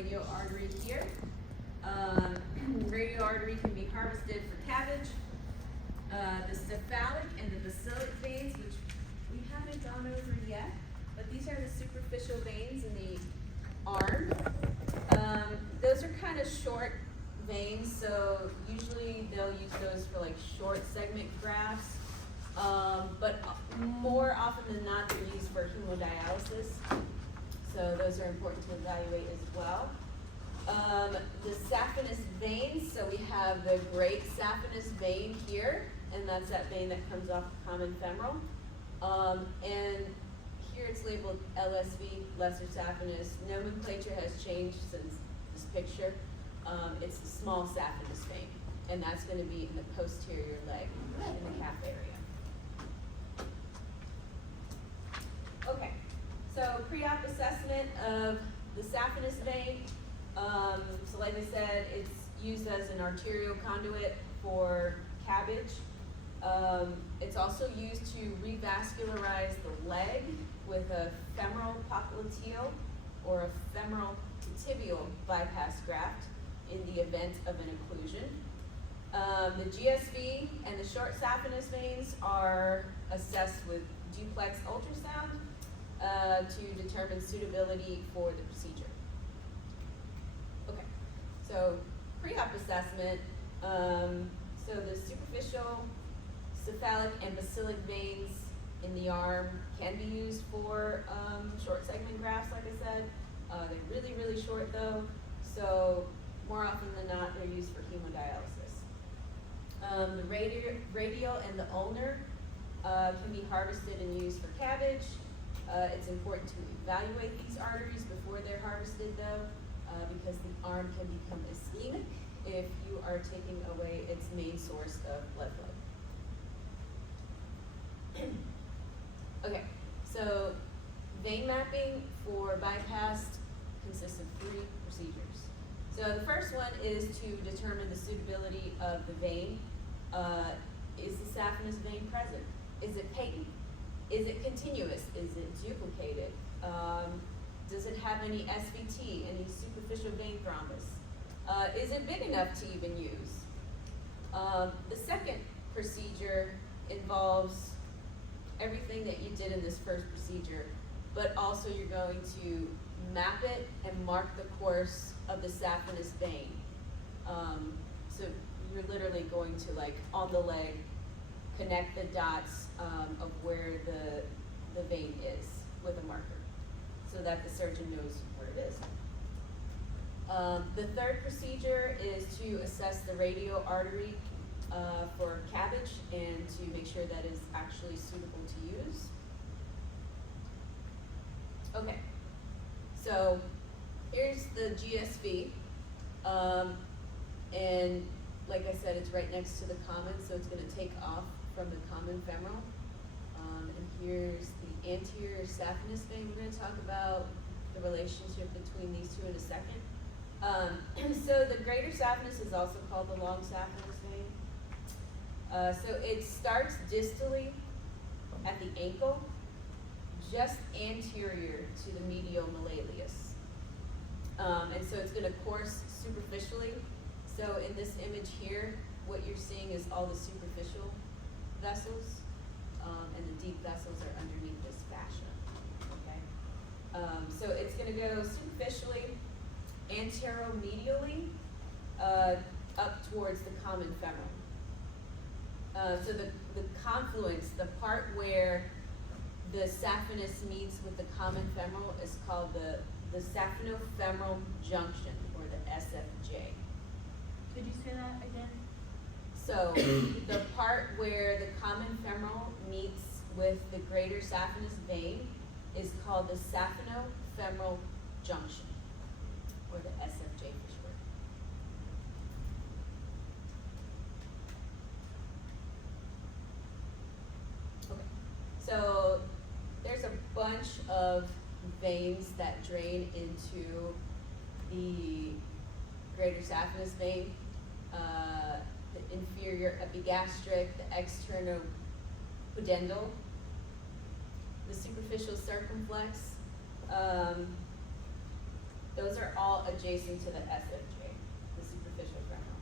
radial artery here. Radial artery can be harvested for cabbage. The cephalic and the basilic veins, which we haven't gone over yet, but these are the superficial veins in the arm. Those are kind of short veins, so usually they'll use those for like short segment grafts. But more often than not, they're used for hemodialysis. So those are important to evaluate as well. The saphenous veins, so we have the great saphenous vein here, and that's that vein that comes off the common femoral. And here it's labeled LSV, lesser saphenous. Nomenclature has changed since this picture. It's the small saphenous vein, and that's going to be in the posterior leg, in the calf area. Okay, so pre-op assessment of the saphenous vein. So like I said, it's used as an arterial conduit for cabbage. It's also used to revascularize the leg with a femoral popliteal or a femoral tibial bypass graft in the event of an occlusion. The GSV and the short saphenous veins are assessed with duplex ultrasound to determine suitability for the procedure. Okay, so pre-op assessment, so the superficial cephalic and basilic veins in the arm can be used for short segment grafts, like I said. They're really, really short though, so more often than not, they're used for hemodialysis. The radial and the ulnar can be harvested and used for cabbage. It's important to evaluate these arteries before they're harvested though, because the arm can become ischemic if you are taking away its main source of blood flow. Okay, so vein mapping for bypass consists of 3 procedures. So the first one is to determine the suitability of the vein. Is the saphenous vein present? Is it patent? Is it continuous? Is it duplicated? Does it have any SVT, any superficial vein thrombus? Is it big enough to even use? The second procedure involves everything that you did in this first procedure, but also you're going to map it and mark the course of the saphenous vein. So you're literally going to, like, on the leg, connect the dots of where the vein is with a marker so that the surgeon knows where it is. The third procedure is to assess the radial artery for cabbage and to make sure that it's actually suitable to use. Okay, so here's the GSV, and like I said, it's right next to the common, so it's going to take off from the common femoral. And here's the anterior saphenous vein. We're going to talk about the relationship between these two in a second. So the greater saphenous is also called the long saphenous vein. So it starts distally at the ankle, just anterior to the medial malleolus. And so it's going to course superficially. So in this image here, what you're seeing is all the superficial vessels, and the deep vessels are underneath this fascia, okay? So it's going to go superficially, anteromedially, up towards the common femoral. So the confluence, the part where the saphenous meets with the common femoral is called the saphenofemoral junction, or the SFJ. Could you say that again? So the part where the common femoral meets with the greater saphenous vein is called the saphenofemoral junction, or the SFJ for short. Okay, so there's a bunch of veins that drain into the greater saphenous vein. The inferior epigastric, the external pudendal, the superficial circumflex. those are all adjacent to the SFJ, the superficial femoral.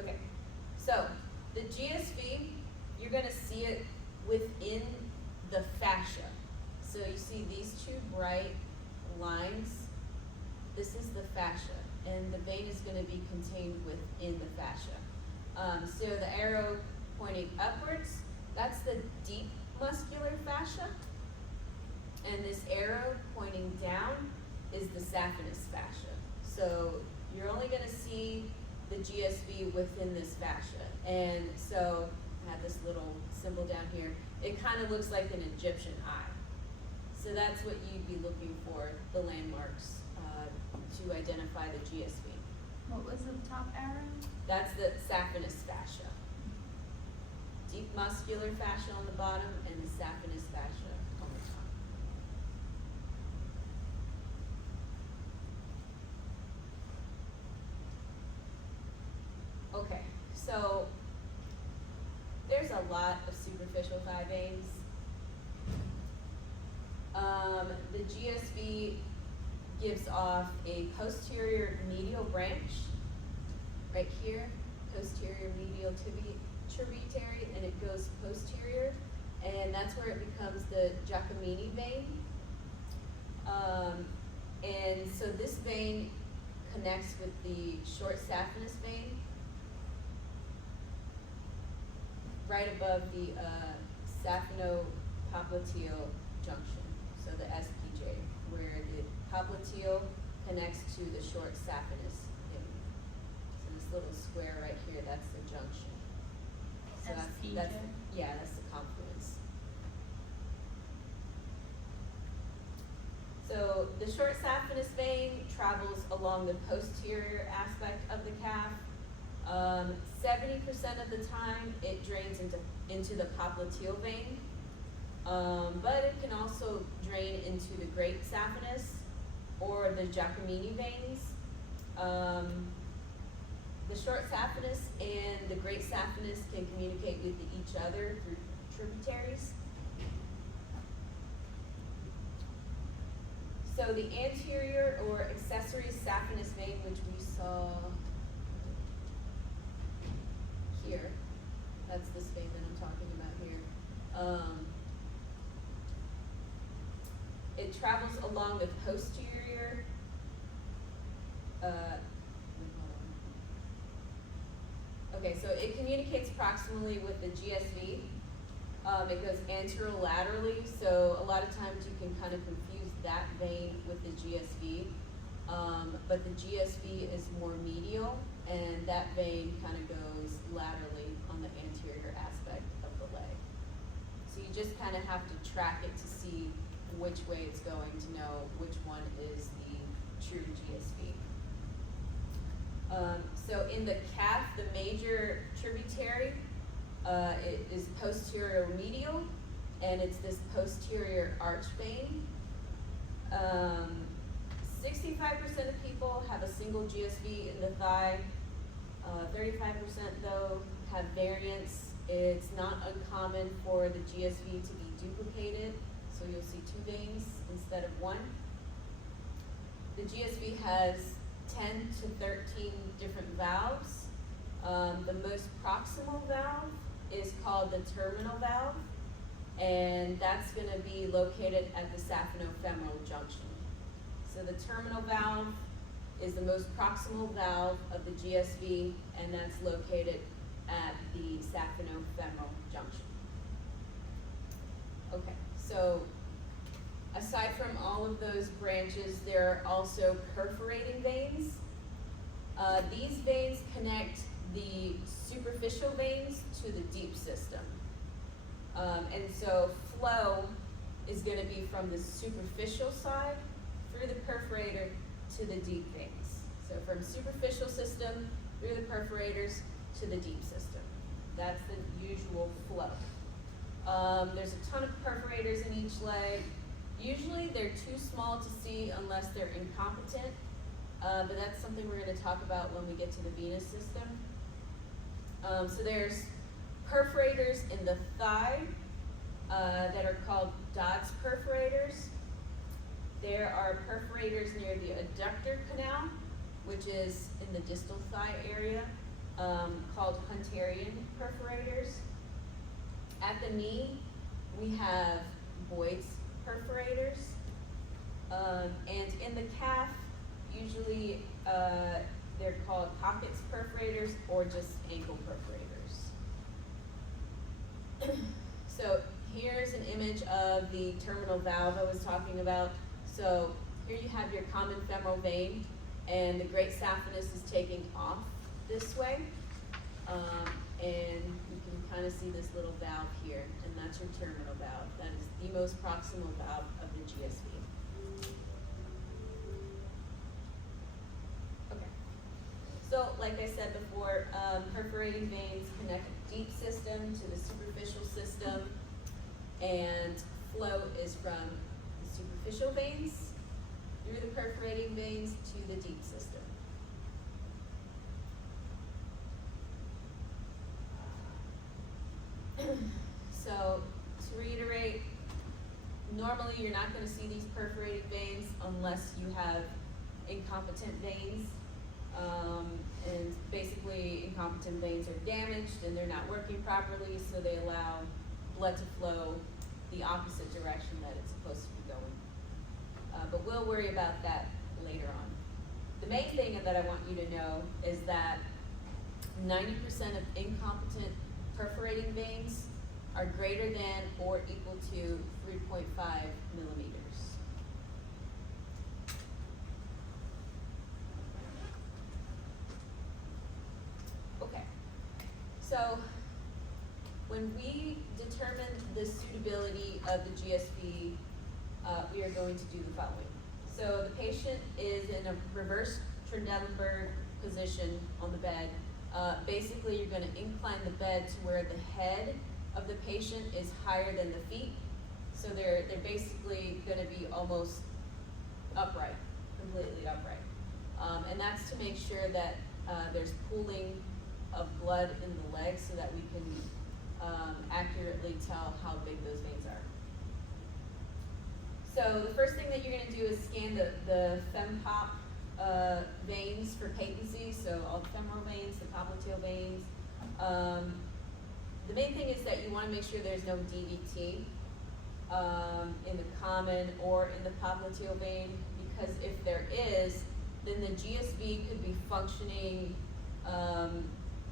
Okay, so the GSV, you're gonna see it within the fascia. So you see these two bright lines, this is the fascia, and the vein is gonna be contained within the fascia. So the arrow pointing upwards, that's the deep muscular fascia, and this arrow pointing down is the saphenous fascia. So you're only gonna see the GSV within this fascia. And so I have this little symbol down here. It kind of looks like an Egyptian eye. So that's what you'd be looking for, the landmarks, to identify the GSV. What was the top arrow? That's the saphenous fascia. Deep muscular fascia on the bottom and the saphenous fascia on the top. Okay, so there's a lot of superficial thigh veins. The GSV gives off a posterior medial branch right here, posterior medial tributary, and it goes posterior, and that's where it becomes the Giacomini vein. And so this vein connects with the short saphenous vein right above the sapheno-popliteal junction, so the SPJ, where the popliteal connects to the short saphenous vein. So this little square right here, that's the junction. So SPJ? That's the confluence. So the short saphenous vein travels along the posterior aspect of the calf. 70% of the time it drains into the popliteal vein, but it can also drain into the great saphenous or the Giacomini veins. The short saphenous and the great saphenous can communicate with each other through tributaries. So the anterior or accessory saphenous vein, which we saw here, that's this vein that I'm talking about here. It travels along the posterior, okay, so it communicates proximally with the GSV. It goes anterolaterally, so a lot of times you can kind of confuse that vein with the GSV. But the GSV is more medial, and that vein kind of goes laterally on the anterior aspect of the leg. So you just kind of have to track it to see which way it's going to know which one is the true GSV. So in the calf, the major tributary, it is posterior medial, and it's this posterior arch vein. 65% of people have a single GSV in the thigh. 35% though have variants. It's not uncommon for the GSV to be duplicated, so you'll see two veins instead of one. The GSV has 10 to 13 different valves. The most proximal valve is called the terminal valve, and that's going to be located at the saphenofemoral junction. So the terminal valve is the most proximal valve of the GSV, and that's located at the saphenofemoral junction. Okay, so aside from all of those branches, there are also perforating veins. These veins connect the superficial veins to the deep system. And so flow is going to be from the superficial side through the perforator to the deep veins. So from superficial system through the perforators to the deep system. That's the usual flow. There's a ton of perforators in each leg. Usually they're too small to see unless they're incompetent, but that's something we're going to talk about when we get to the venous system. So there's perforators in the thigh that are called Dodd's perforators. there are perforators near the adductor canal, which is in the distal thigh area, called Hunterian perforators. At the knee, we have Boyd's perforators. And in the calf, usually they're called Cockett's perforators or just ankle perforators. So here's an image of the terminal valve I was talking about. So here you have your common femoral vein, and the great saphenous is taking off this way. And you can kind of see this little valve here, and that's your terminal valve. That is the most proximal valve of the GSV. Okay. So, like I said before, perforating veins connect the deep system to the superficial system, and flow is from the superficial veins through the perforating veins to the deep system. So, to reiterate, normally you're not going to see these perforating veins unless you have incompetent veins. And basically, incompetent veins are damaged and they're not working properly, so they allow blood to flow the opposite direction that it's supposed to be going. But we'll worry about that later on. The main thing that I want you to know is that 90% of incompetent perforating veins are greater than or equal to 3.5 millimeters. Okay, so when we determine the suitability of the GSV, we are going to do the following. So the patient is in a reverse Trendelenburg position on the bed. Basically, you're going to incline the bed to where the head of the patient is higher than the feet. So they're basically going to be almost upright, completely upright. And that's to make sure that there's pooling of blood in the legs so that we can accurately tell how big those veins are. So the first thing that you're going to do is scan the FemPop veins for patency, so all the femoral veins, the popliteal veins. The main thing is that you want to make sure there's no DVT in the common or in the popliteal vein, because if there is, then the GSV could be functioning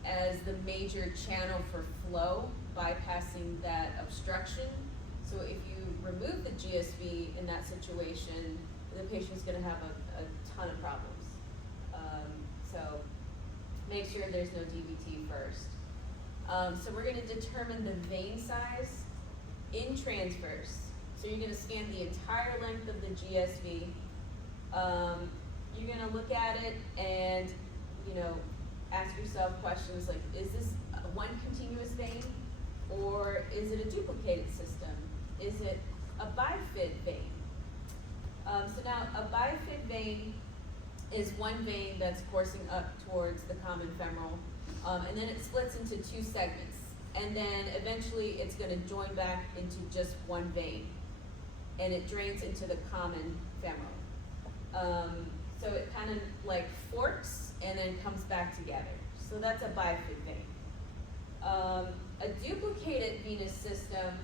as the major channel for flow, bypassing that obstruction. So if you remove the GSV in that situation, the patient's going to have a ton of problems. So make sure there's no DVT first. So we're going to determine the vein size in transverse. So you're going to scan the entire length of the GSV. You're going to look at it and, ask yourself questions like, is this one continuous vein, or is it a duplicated system? Is it a bifid vein? So now a bifid vein is one vein that's coursing up towards the common femoral, and then it splits into two segments, and then eventually it's going to join back into just one vein, and it drains into the common femoral. So it kind of like forks and then comes back together. So that's a bifid vein. A duplicated venous system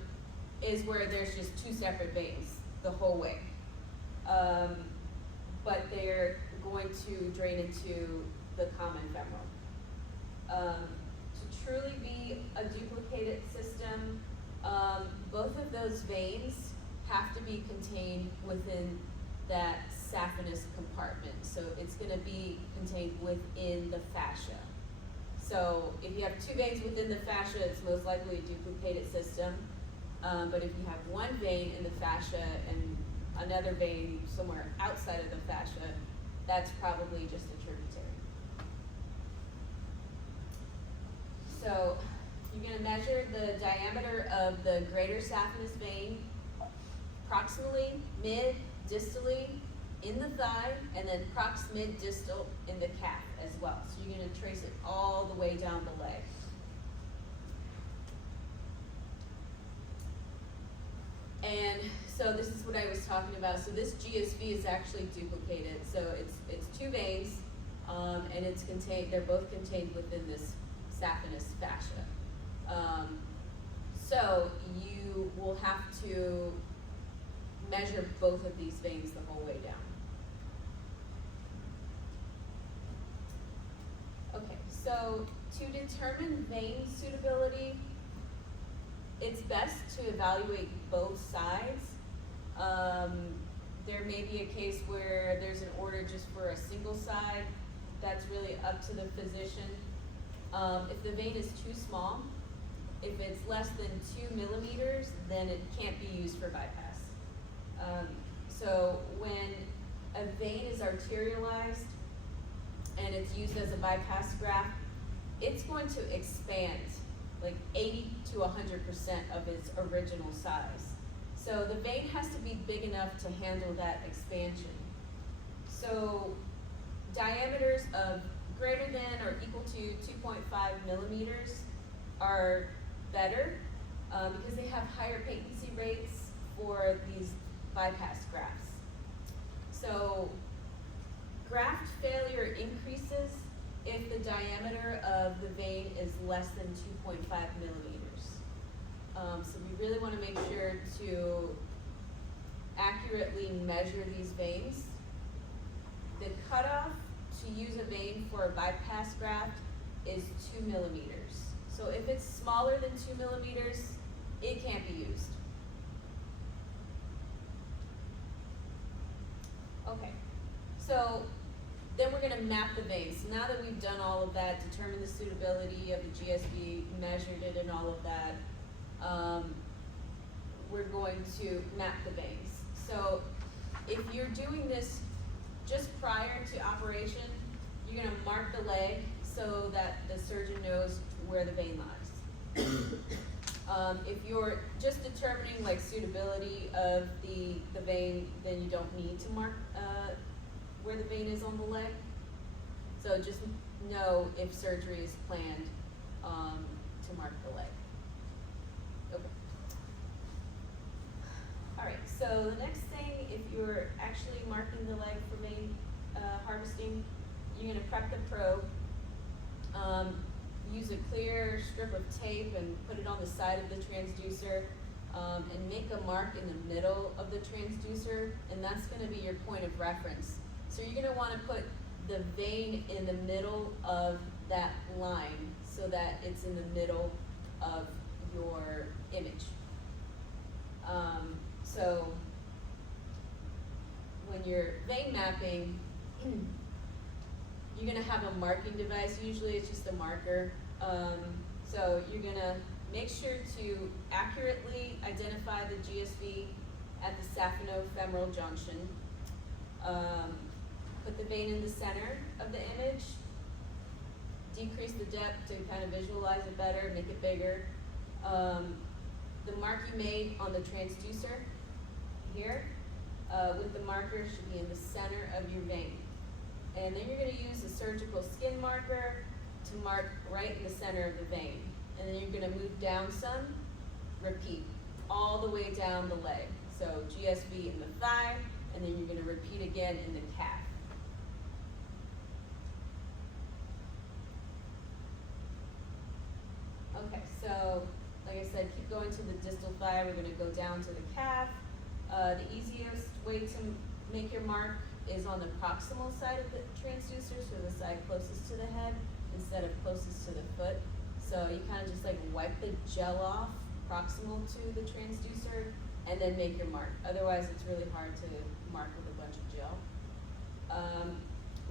is where there's just two separate veins the whole way. But they're going to drain into the common femoral. To truly be a duplicated system, both of those veins have to be contained within that saphenous compartment. So it's going to be contained within the fascia. So if you have two veins within the fascia, it's most likely a duplicated system. But if you have one vein in the fascia and another vein somewhere outside of the fascia, that's probably just a tributary. So you're going to measure the diameter of the greater saphenous vein proximally, mid, distally, in the thigh, and then prox-mid distal in the calf as well. So you're going to trace it all the way down the leg. And so this is what I was talking about. So this GSV is actually duplicated. So it's two veins, and they're both contained within this saphenous fascia. So you will have to measure both of these veins the whole way down. Okay, so to determine vein suitability, it's best to evaluate both sides. There may be a case where there's an order just for a single side. That's really up to the physician. If the vein is too small, if it's less than 2 millimeters, then it can't be used for bypass. So when a vein is arterialized and it's used as a bypass graft, it's going to expand like 80 to 100% of its original size. So the vein has to be big enough to handle that expansion. So diameters of greater than or equal to 2.5 millimeters are better because they have higher patency rates for these bypass grafts. So graft failure increases if the diameter of the vein is less than 2.5 millimeters. So we really want to make sure to accurately measure these veins. The cutoff to use a vein for a bypass graft is 2 millimeters. So if it's smaller than 2 millimeters, it can't be used. Okay, so then we're going to map the veins. So now that we've done all of that, determined the suitability of the GSV, measured it and all of that, we're going to map the veins. So if you're doing this just prior to operation, you're going to mark the leg so that the surgeon knows where the vein lies. If you're just determining like suitability of the vein, then you don't need to mark where the vein is on the leg. So just know if surgery is planned to mark the leg. Okay. All right, so the next thing, if you're actually marking the leg for vein harvesting, you're gonna prep the probe. Use a clear strip of tape and put it on the side of the transducer and make a mark in the middle of the transducer, and that's gonna be your point of reference. So you're gonna wanna put the vein in the middle of that line so that it's in the middle of your image. So when you're vein mapping, you're gonna have a marking device. Usually it's just a marker. So you're gonna make sure to accurately identify the GSV at the saphenofemoral junction. Put the vein in the center of the image. Decrease the depth to kind of visualize it better, make it bigger. The mark you made on the transducer here with the marker should be in the center of your vein. And then you're going to use a surgical skin marker to mark right in the center of the vein. And then you're going to move down some, repeat, all the way down the leg. So GSV in the thigh, and then you're going to repeat again in the calf. Okay, so like I said, keep going to the distal thigh. We're going to go down to the calf. The easiest way to make your mark is on the proximal side of the transducer, so the side closest to the head instead of closest to the foot. So you kind of just like wipe the gel off proximal to the transducer and then make your mark. Otherwise, it's really hard to mark with a bunch of gel.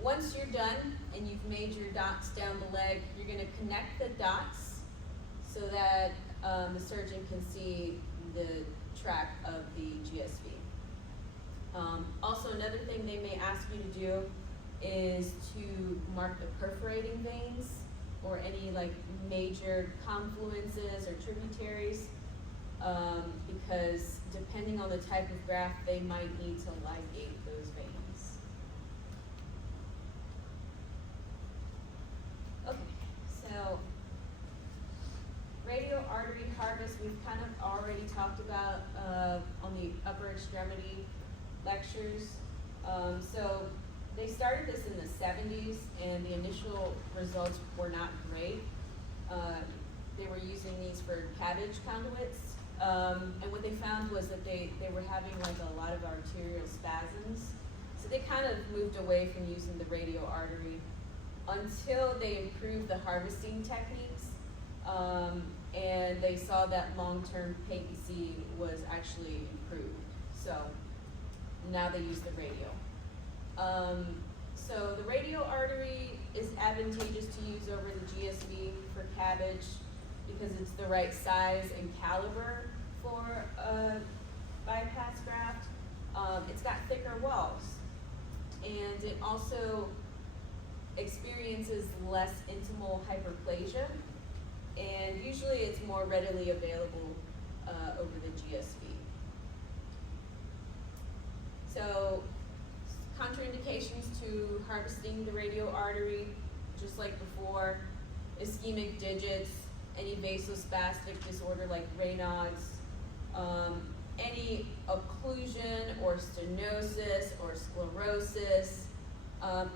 Once you're done and you've made your dots down the leg, you're going to connect the dots so that the surgeon can see the track of the GSV. Also, another thing they may ask you to do is to mark the perforating veins or any like major confluences or tributaries, because depending on the type of graft, they might need to ligate those veins. Okay, so radial artery harvest we've kind of already talked about on on the upper extremity lectures. So they started this in the 70s, and the initial results were not great. They were using these for cabbage conduits, and what they found was that they were having like a lot of arterial spasms. So they kind of moved away from using the radial artery until they improved the harvesting techniques, and they saw that long-term patency was actually improved. So now they use the radial. So the radial artery is advantageous to use over the GSV for cabbage because it's the right size and caliber for a bypass graft. It's got thicker walls, and it also experiences less intimal hyperplasia, and usually it's more readily available over the GSV. So contraindications to harvesting the radial artery, just like before: ischemic digits, any vasospastic disorder like Raynaud's, any occlusion or stenosis or sclerosis,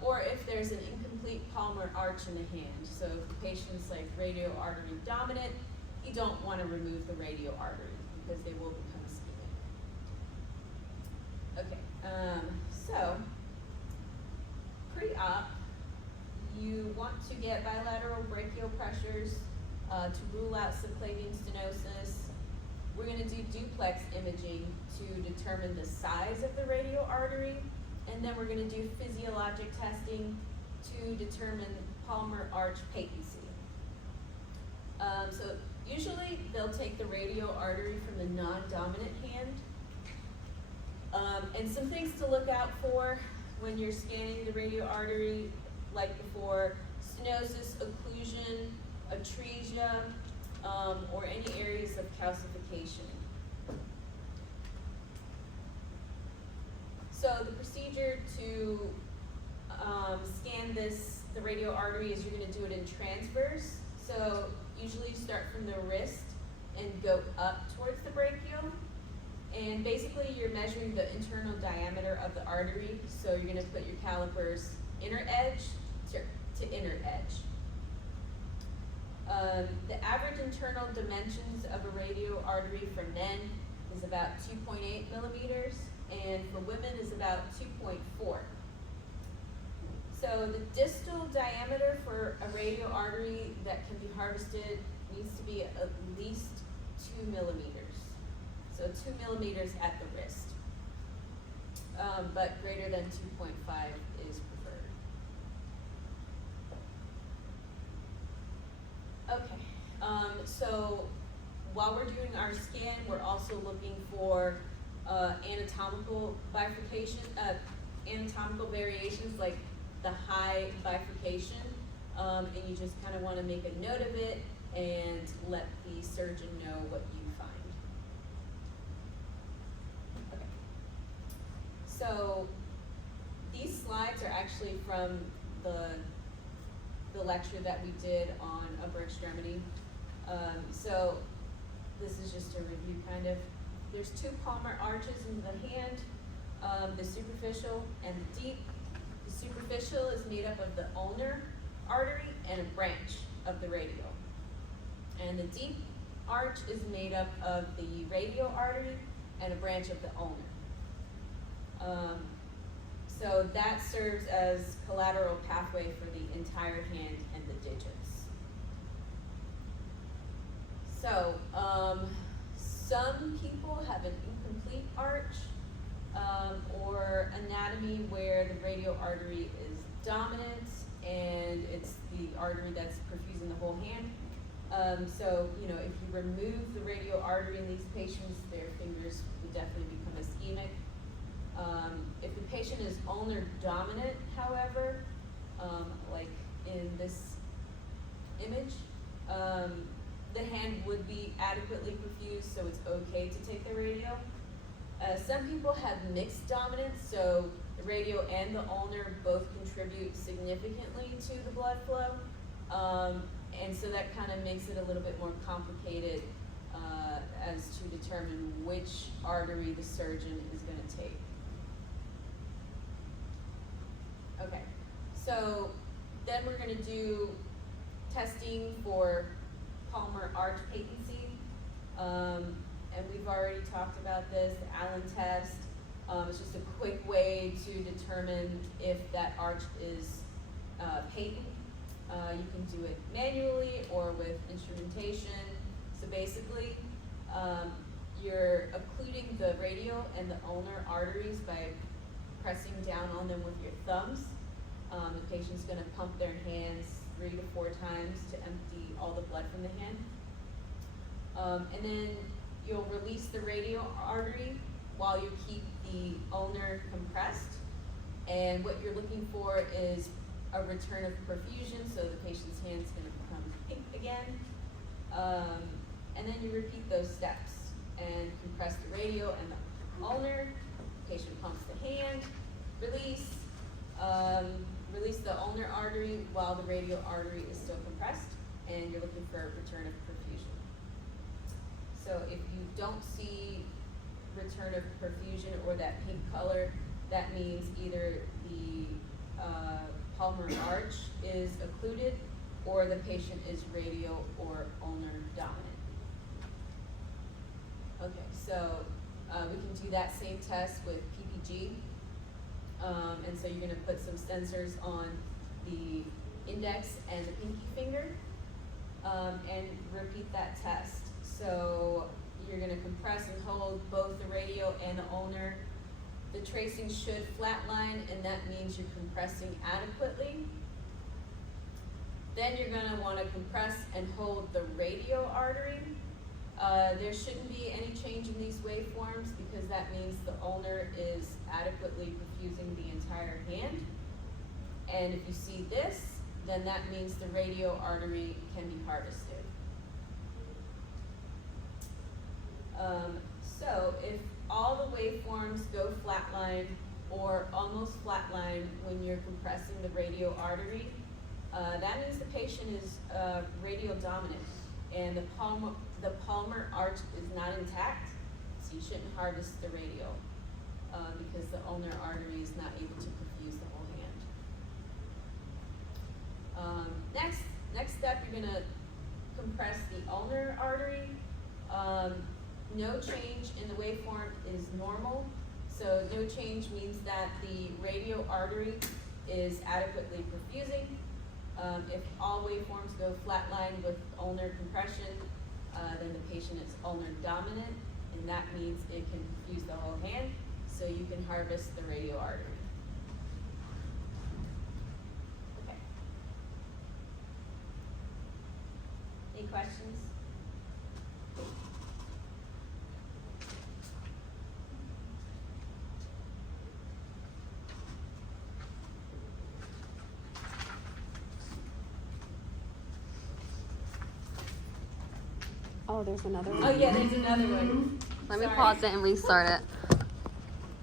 or if there's an incomplete palmar arch in the hand. So if the patient's like radial artery dominant, you don't want to remove the radial artery because they will become ischemic. Okay, so pre-op, you want to get bilateral brachial pressures to rule out subclavian stenosis. We're going to do duplex imaging to determine the size of the radial artery, and then we're going to do physiologic testing to determine palmar arch patency. So usually they'll take the radial artery from the non-dominant hand. And some things to look out for when you're scanning the radial artery, like before: stenosis, occlusion, atresia, or any areas of calcification. So the procedure to scan the radial artery is you're going to do it in transverse. So usually you start from the wrist and go up towards the brachial. And basically you're measuring the internal diameter of the artery. So you're going to put your calipers inner edge to inner edge. The average internal dimensions of a radial artery for men is about 2.8 millimeters, and for women is about 2.4. So the distal diameter for a radial artery that can be harvested needs to be at least 2 millimeters. So 2 millimeters at the wrist, but greater than 2.5 is preferred. Okay, so while we're doing our scan, we're also looking for anatomical bifurcation, anatomical variations like the high bifurcation, and you just kind of want to make a note of it and let the surgeon know what you find. Okay. So these slides are actually from the lecture that we did on upper extremity. So this is just a review kind of. There's two palmar arches in the hand, the superficial and the deep. The superficial is made up of the ulnar artery and a branch of the radial. And the deep arch is made up of the radial artery and a branch of the ulnar. So that serves as collateral pathway for the entire hand and the digits. So some people have an incomplete arch or anatomy where the radial artery is dominant and it's the artery that's perfusing the whole hand. So, you know, if you remove the radial artery in these patients, their fingers would definitely become ischemic. If the patient is ulnar dominant, however, like in this image, the hand would be adequately perfused, so it's okay to take the radial. Some people have mixed dominance, so the radial and the ulnar both contribute significantly to the blood flow, and so that kind of makes it a little bit more complicated as to determine which artery the surgeon is gonna take. Okay, so then we're gonna do testing for palmar arch patency. And we've already talked about this, the Allen test. It's just a quick way to determine if that arch is patent. You can do it manually or with instrumentation. So basically, you're occluding the radial and the ulnar arteries by pressing down on them with your thumbs. The patient's gonna pump their hands 3 to 4 times to empty all the blood from the hand. And then you'll release the radial artery while you keep the ulnar compressed. And what you're looking for is a return of perfusion, so the patient's hand's gonna become pink again. And then you repeat those steps and compress the radial and the ulnar. Patient pumps the hand, release, release the ulnar artery while the radial artery is still compressed, and you're looking for a return of perfusion. So if you don't see return of perfusion or that pink color, that means either the palmar arch is occluded or the patient is radial or ulnar dominant. Okay, so we can do that same test with PPG. And so you're gonna put some sensors on the index and the pinky finger, and repeat that test. So you're gonna compress and hold both the radial and the ulnar. The tracing should flatline, and that means you're compressing adequately. Then you're gonna wanna compress and hold the radial artery. There shouldn't be any change in these waveforms because that means the ulnar is adequately perfusing the entire hand. And if you see this, then that means the radial artery can be harvested. So if all the waveforms go flatline or almost flatline when you're compressing the radial artery, that means the patient is radial dominant and the palmar arch is not intact, so you shouldn't harvest the radial because the ulnar artery is not able to perfuse the whole hand. Next step, you're gonna compress the ulnar artery. No change in the waveform is normal, so no change means that the radial artery is adequately perfusing. If all waveforms go flatline with ulnar compression, then the patient is ulnar dominant, and that means it can perfuse the whole hand, so you can harvest the radial artery. Okay. Any questions? Oh, there's another one. Oh yeah, there's another one. Let me Sorry. pause it and restart it.